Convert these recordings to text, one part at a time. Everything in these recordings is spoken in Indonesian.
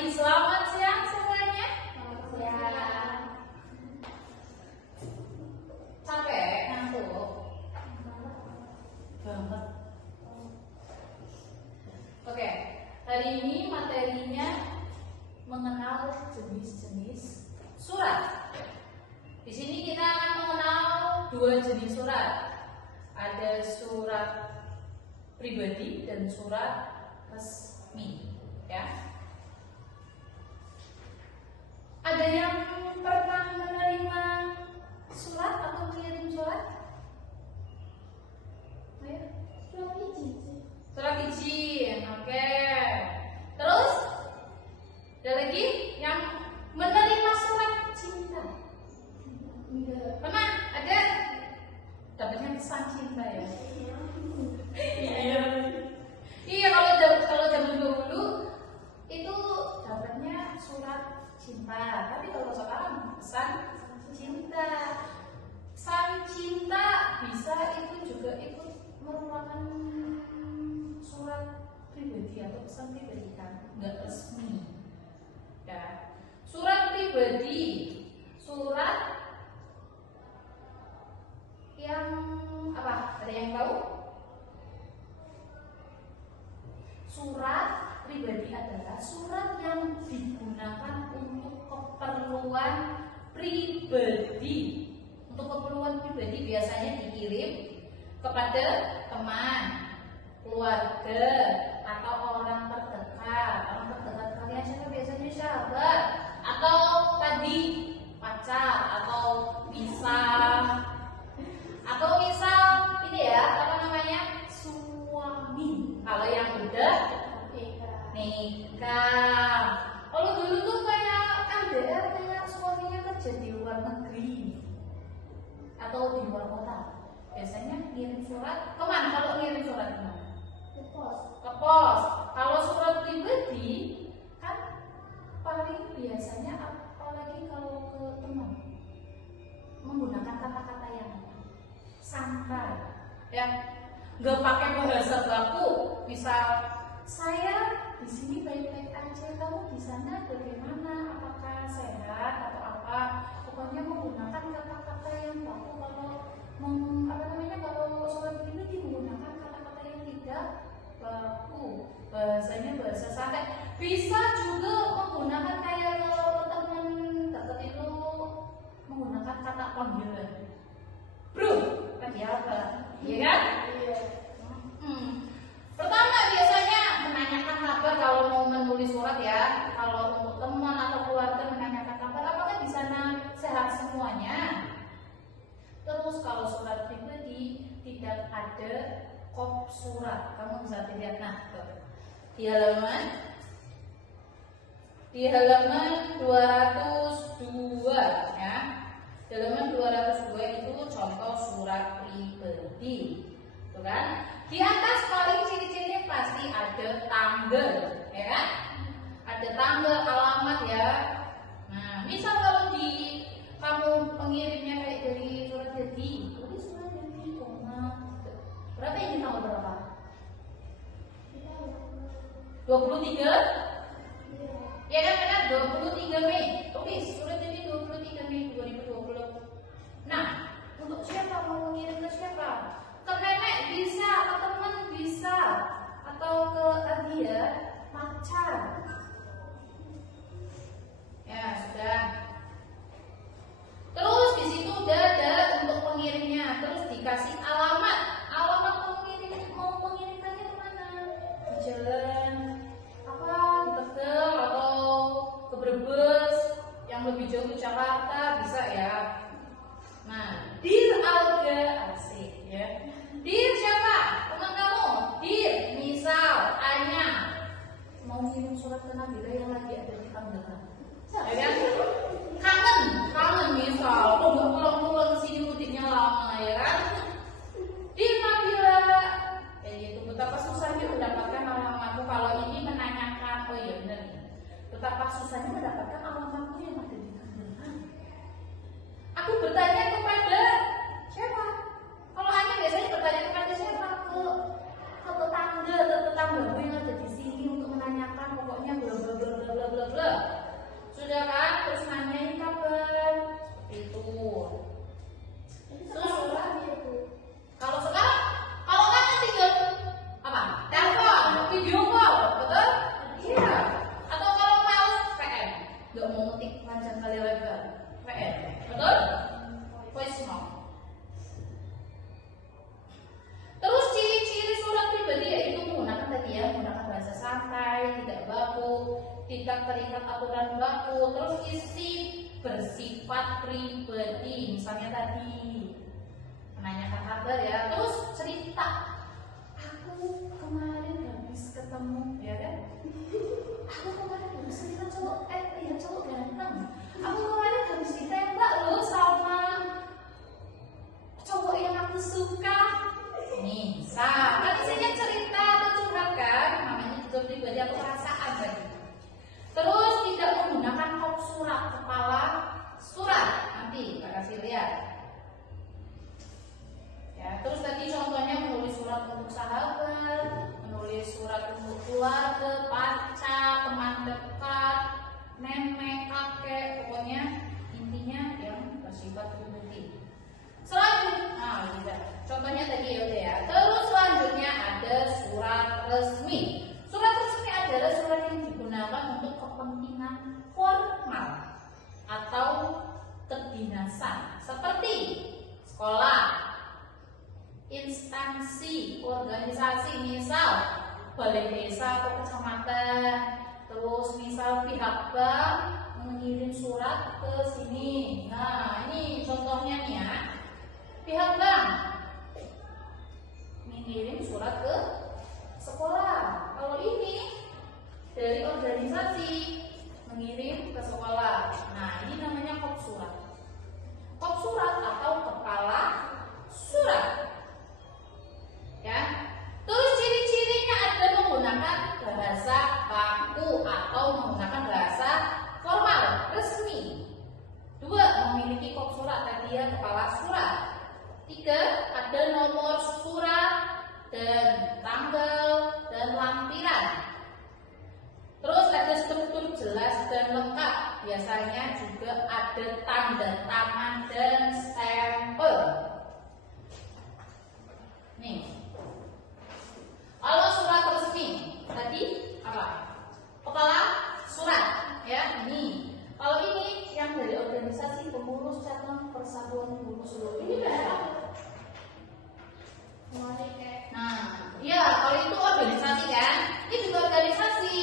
pagi, selamat siang semuanya. Siang. Capek, ngantuk banget. Oke, hari ini materinya mengenal jenis-jenis surat. Di sini kita akan mengenal dua jenis surat. Ada surat pribadi dan surat resmi, ya. Ada yang pernah menerima surat atau mengirim surat? Ayo. Surat izin, oke. Terus ada lagi yang menerima surat cinta. Pernah? Ada? Dapatnya pesan cinta ya? Iya. Iya, kalau zaman dulu itu dapatnya surat cinta. Tapi kalau sekarang pesan cinta. Pesan cinta bisa itu juga ikut merupakan surat pribadi atau pesan pribadi kan, nggak resmi. Ya. Surat pribadi, surat yang apa? Ada yang tahu? Surat pribadi adalah surat yang digunakan untuk keperluan pribadi. Untuk keperluan pribadi biasanya dikirim kepada teman, keluarga, atau orang terdekat. Orang terdekat kalian siapa biasanya? Sahabat, atau tadi pacar, atau misal ini ya, apa namanya, suami. Kalau yang udah nikah. Kalau dulu tuh kayak LDR, kayak suaminya kerja di luar negeri atau di luar kota. Biasanya ngirim surat kemana? Kalau ngirim surat kemana? Ke pos. Kalau surat pribadi kan paling biasanya, apalagi kalau ke teman, menggunakan kata-kata yang santai, ya, nggak pakai bahasa baku. Misal, saya di sini baik-baik aja, kamu di sana bagaimana? Apakah sehat atau apa? Pokoknya menggunakan kata-kata yang baku. Kalau surat pribadi menggunakan kata-kata yang tidak baku, bahasanya bahasa santai. Bisa juga menggunakan kayak kalau teman dekat itu menggunakan kata panggilan. Bro, lagi apa? Iya kan? Iya. Pertama biasanya menanyakan kabar kalau mau menulis surat ya. Kalau untuk teman atau keluarga menanyakan kabar, apakah di sana sehat semuanya? Terus kalau surat pribadi tidak ada kop surat, kamu bisa lihat di halaman 202 ya. Di halaman 202 itu contoh surat pribadi, tuh kan? Di atas paling ciri-cirinya pasti ada tanggal, ya kan? Ada tanggal, alamat ya. Nah, misal kalau kamu pengirimnya kayak dari surat jadi, tulis surat jadi berapa ini, tanggal berapa? 23? Ya kan, benar, 23 Mei. Tulis surat jadi 23 Mei 2020. Nah, untuk siapa mau mengirim, ke siapa? Ke nenek bisa, ke teman bisa, atau ke dia pacar. Ya sudah. Terus di situ udah ada untuk pengirimnya. Terus dikasih alamat mau mengirimkannya kemana? Di jalan apa? Di Tegal atau ke Brebes, yang lebih jauh ke Jakarta bisa ya. Nah, Dir Alga, asik ya. Dir siapa? Teman kamu? Dir, misal Anya mau ngirim surat ke Nabila yang lagi ada di Tangerang. Ya kan? Kangen misal, nggak pulang-pulang sini mudiknya lama ya kan? Dir Nabila, kayak gitu. Betapa susahnya mendapatkan alamatku. Kalau ini menanyakan, oh iya benar nih. Betapa susahnya mendapatkan alamatku yang ada di Tangerang. Aku bertanya kepada siapa? Kalau Anya biasanya bertanya kepada siapa? Ke tetangga yang ada di sini untuk menanyakan pokoknya bla bla bla bla Itu. Terus lagi itu. Kalau sekarang, kalau kangen tinggal apa? Telepon, video call, betul? Iya. Atau kalau males PM, nggak mau ngetik panjang kali lebar, PM, betul? Voice note. Terus ciri-ciri surat pribadi yaitu menggunakan tadi ya, menggunakan bahasa santai, tidak baku, tidak terikat aturan baku, terus isi bersifat pribadi, misalnya tadi menanyakan kabar ya, terus cerita, aku kemarin habis ketemu, ya kan? Aku kemarin habis cerita cowok, ya cowok ganteng. Aku kemarin habis ditembak loh sama cowok yang aku suka. Nih, kan isinya cerita atau curhat kan, namanya juga pribadi atau perasaan tadi. Terus tidak menggunakan kop surat, kepala surat. Nanti Kak kasih lihat. Ya, terus tadi contohnya menulis surat untuk sahabat, menulis surat untuk keluarga, pacar, teman dekat, nenek, kakek, pokoknya intinya yang bersifat pribadi. Selanjutnya, contohnya tadi ya udah ya. Terus selanjutnya ada surat resmi. Surat resmi adalah surat yang digunakan untuk kepentingan formal atau kedinasan seperti sekolah, instansi, organisasi, misal balai desa atau kecamatan. Terus misal pihak bank mengirim surat ke sini. Nah, ini contohnya nih ya. Pihak bank mengirim surat ke sekolah. Kalau ini dari organisasi mengirim ke sekolah. Nah, ini namanya kop surat. Kop surat atau kepala surat. Ya. Terus ciri-cirinya ada menggunakan bahasa baku atau menggunakan bahasa formal resmi. 2, memiliki kop surat tadi ya, kepala surat. 3, ada nomor surat dan tanggal dan lampiran. Terus ada struktur jelas dan lengkap. Biasanya juga ada tanda tangan dan stempel. Nih. Kalau surat resmi tadi apa? Kepala surat ya, ini. Kalau ini yang dari organisasi pengurus cabang persatuan guru seluruh ini nah, iya kalau itu organisasi kan, ini juga organisasi.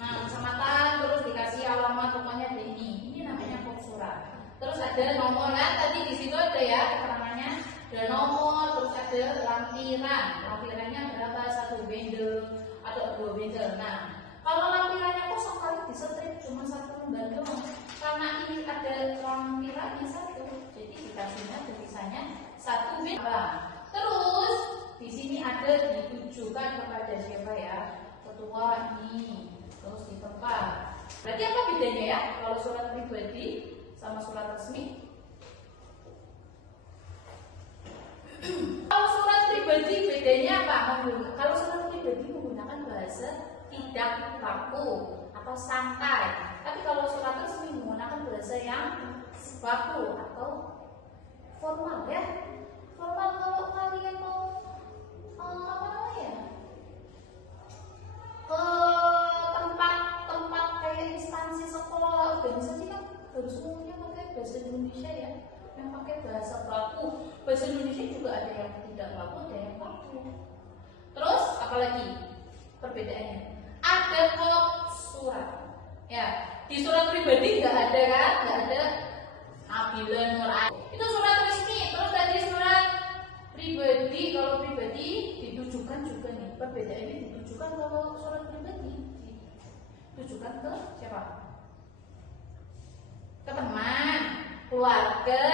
Nah, kecamatan terus dikasih alamat pokoknya ini namanya kop surat. Terus ada nomor kan, tadi di situ ada ya keterangannya, ada nomor, terus ada lampirannya berapa, 1 bendel atau 2 bendel. Nah, kalau lampirannya kosong kali disetrip cuma 1 lembar doang, karena ini ada lampirannya 1, jadi dikasihnya tulisannya 1 bendel. Terus di sini ada ditujukan kepada siapa ya, ketua ini, terus di tempat. Berarti apa bedanya ya kalau surat pribadi sama surat resmi? Kalau surat pribadi bedanya apa? Kalau surat pribadi menggunakan bahasa tidak baku atau santai. Tapi kalau surat resmi menggunakan bahasa yang baku atau formal ya. Formal kalau kalian mau apa namanya? Ke tempat kayak instansi sekolah, organisasi kan harus umumnya pakai bahasa Indonesia ya. Yang pakai bahasa baku. Bahasa Indonesia juga ada yang tidak baku, ada yang baku. Terus apalagi perbedaannya? Ada kop surat. Ya, di surat pribadi nggak ada kan? Nggak ada Nabila Nur. Itu surat resmi. Terus tadi surat pribadi, kalau pribadi ditujukan juga nih. Perbedaannya ditujukan kalau surat pribadi ditujukan ke siapa? Ke teman, keluarga,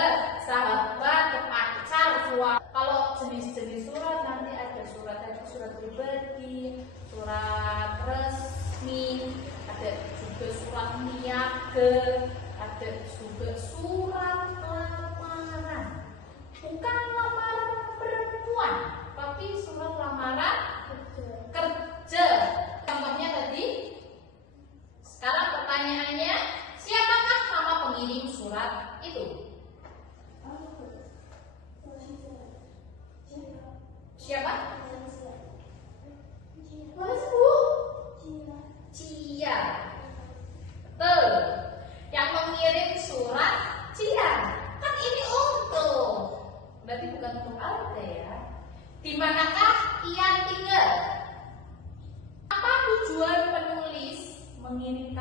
sahabat, ke pacar, suami. Kalau jenis-jenis surat nanti ada surat tadi, surat pribadi, surat resmi, ada juga surat niaga, ada juga surat lamaran. Bukan lamaran perempuan, tapi surat lamaran kerja. Contohnya tadi. Sekarang pertanyaannya, siapakah nama pengirim surat itu?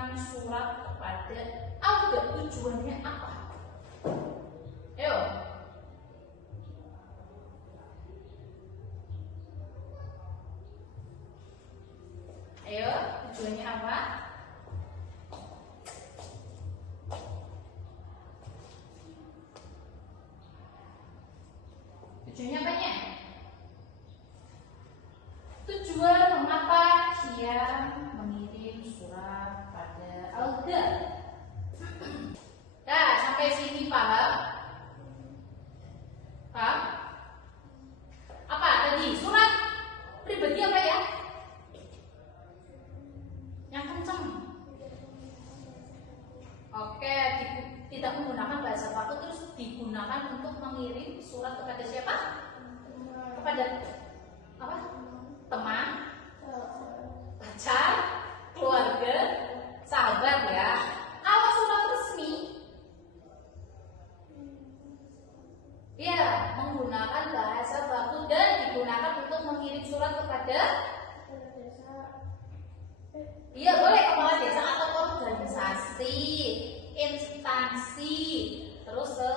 mengirimkan surat kepada Alga, tujuannya apa? Ayo. Ayo, tujuannya apa? Tujuannya apanya? Tujuan mengapa dia mengirim surat pada Alga? Nah, sampai sini paham? Paham? Apa tadi? Surat pribadi apa ya? Yang kencang. Oke, tidak menggunakan bahasa baku, terus digunakan untuk mengirim surat kepada siapa? Kepada apa? Teman, pacar, keluarga, sahabat ya. Kalau surat resmi, ya menggunakan bahasa baku dan digunakan untuk mengirim surat kepada, iya boleh kepala desa atau organisasi, instansi, terus ke